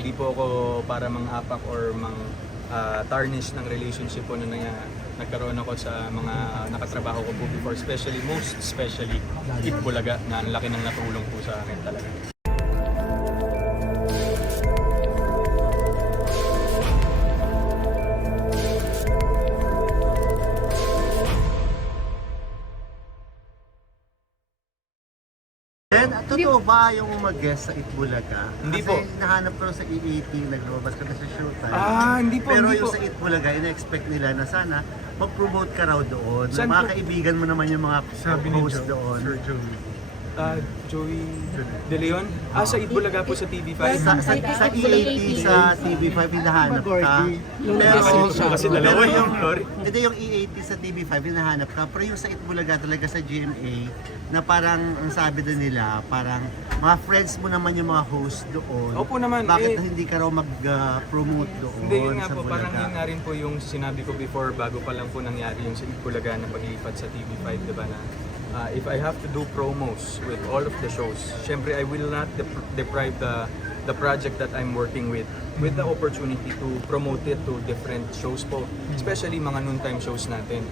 Hindi po ako para mang-apak or tarnish ng relationship po na nagkaroon ako sa mga nakatrabaho ko po before, most especially Itbulaga, na ang laki ng natulong po sa akin talaga. Totoo ba yung mag-guest sa Itbulaga? Hindi Kasi po. nahanap ko sa E18, naglabas ka na sa Showtime. Hindi po, Pero hindi yung po. sa Itbulaga, ina-expect nila na sana mag-promote ka raw doon. Saan Mga po? kaibigan mo naman yung mga Sabi ni host doon. Sir Joey. Joey De Leon? Sa Itbulaga po sa TV5. Sa E18 sa TV5 hinahanap ka. Kasi dalawa yung Lori. Hindi, yung E18 sa TV5 hinahanap ka. Pero yung sa Itbulaga talaga sa GMA, na parang ang sabi din nila, parang mga friends mo naman yung mga host doon. Opo naman, Bakit eh. hindi ka raw mag-promote doon Hindi, yun nga sa po, parang Bulaga? yun nga rin po yung sinabi ko before, bago pa lang po nangyari yung sa Itbulaga na paglipat sa TV5, diba na if I have to do promos with all of the shows, syempre I will not deprive the project that I'm working with the opportunity to promote it to different shows po, especially mga noontime shows natin.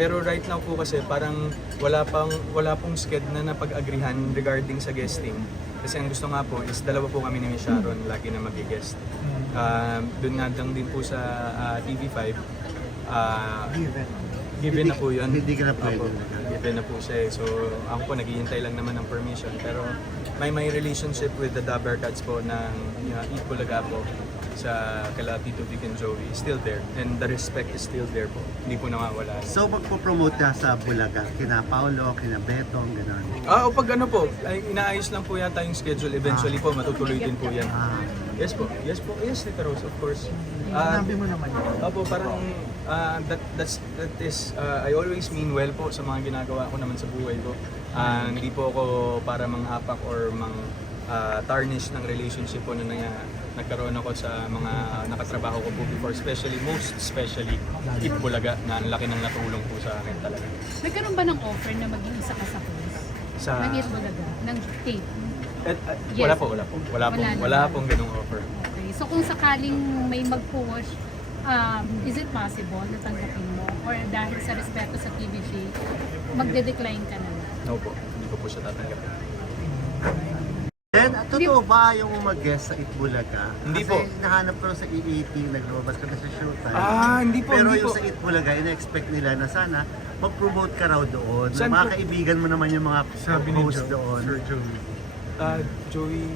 Pero right now po kasi parang wala pong sked na napag-agrihan regarding sa guesting. Kasi ang gusto nga po is dalawa po kami ni Miss Sharon lagi na mag-guest. Doon nga lang din po sa TV5. Given na po yun. Hindi ka na pwede. Opo, given na po siya eh. So ako po naghihintay lang naman ng permission. Pero may relationship with the Dabber Cats po ng Itbulaga po sa kala Tito Vic and Joey is still there. And the respect is still there po. Hindi po nawawala. So magpo-promote ka sa Bulaga, kina Paolo, kina Betong, gano'n. O pag ano po, ay, inaayos lang po yata yung schedule. Eventually po, matutuloy din po yan. Yes po, yes Tita Rose, of course. Sinabi mo naman yun. Opo, parang that is, I always mean well po sa mga ginagawa ko naman sa buhay ko. Hindi po ako para mang-apak or tarnish ng relationship po na nagkaroon ako sa mga nakatrabaho ko po before, most especially Itbulaga, na ang laki ng natulong po sa akin talaga. Nagkaroon ba ng offer na maging isa ka sa host? Sa, Ng Itbulaga? Ng tape? Yes. Wala pong ganung offer. Okay. So kung sakaling may mag-push, is it possible na tanggapin mo? Or dahil sa respeto sa TVJ, magde-decline ka na lang? No po, hindi ko po siya tatanggapin. Totoo ba yung mag-guest sa Itbulaga? Hindi Kasi po. nahanap ko sa E18, naglabas ka na sa Showtime. Hindi po, Pero hindi yung po. sa Itbulaga, ina-expect nila na sana mag-promote ka raw doon. Saan Mga po? kaibigan mo naman yung mga Sabi ni host doon. Sir Joey. Joey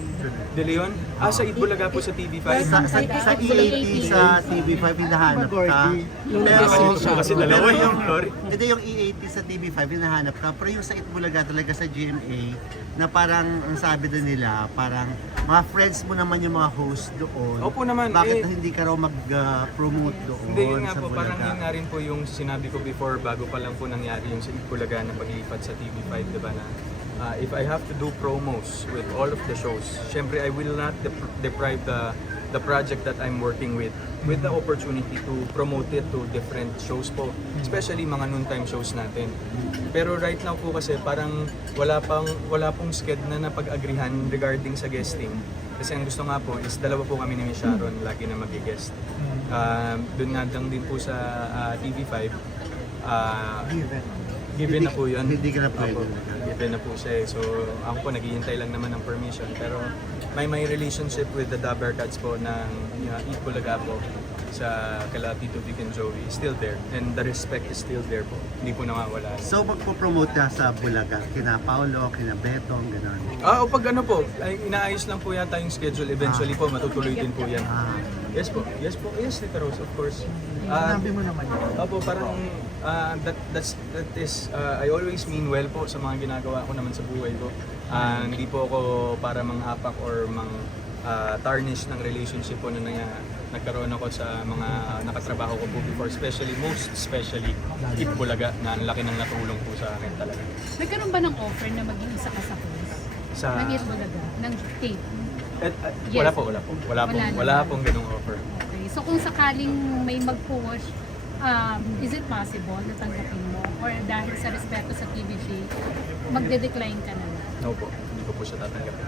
De Leon? Sa Itbulaga po sa TV5. Sa E18 sa TV5 hinahanap ka. Kasi dalawa yung Lori. Hindi, yung E18 sa TV5 hinahanap ka. Pero yung sa Itbulaga talaga sa GMA, na parang ang sabi din nila, parang mga friends mo naman yung mga host doon. Opo naman, Bakit eh. hindi ka raw mag-promote doon Hindi, yun nga sa po, parang Bulaga? yun nga rin po yung sinabi ko before, bago pa lang po nangyari yung sa Itbulaga na paglipat sa TV5, diba na if I have to do promos with all of the shows, syempre I will not deprive the project that I'm working with the opportunity to promote it to different shows po, especially mga noontime shows natin. Pero right now po kasi parang wala pong sked na napag-agrihan regarding sa guesting. Kasi ang gusto nga po is dalawa po kami ni Miss Sharon lagi na mag-guest. Doon nga lang din po sa TV5. Given na po yun. Hindi ka na pwede. Opo, given na po siya eh. So ako po naghihintay lang naman ng permission. Pero may relationship with the Dabber Cats po ng Itbulaga po sa kala Tito Vic and Joey is still there. And the respect is still there po. Hindi po nawawala. So magpo-promote ka sa Bulaga, kina Paolo, kina Betong, gano'n. O pag ano po, ay, inaayos lang po yata yung schedule. Eventually po, matutuloy din po yan. Yes po, yes Tita Rose, of course. Sinabi mo naman yun. Opo, parang that is, I always mean well po sa mga ginagawa ko naman sa buhay ko. Hindi po ako para mang-apak or tarnish ng relationship po na nagkaroon ako sa mga nakatrabaho ko po before, most especially Itbulaga, na ang laki ng natulong po sa akin talaga. Nagkaroon ba ng offer na maging isa ka sa host? Sa, Ng Itbulaga? Ng tape? wala Wala pong ganung offer. Okay. So kung sakaling may mag-push, is it possible na tanggapin mo? Or dahil sa respeto sa TVJ, magde-decline ka na lang? No po, hindi ko po siya tatanggapin.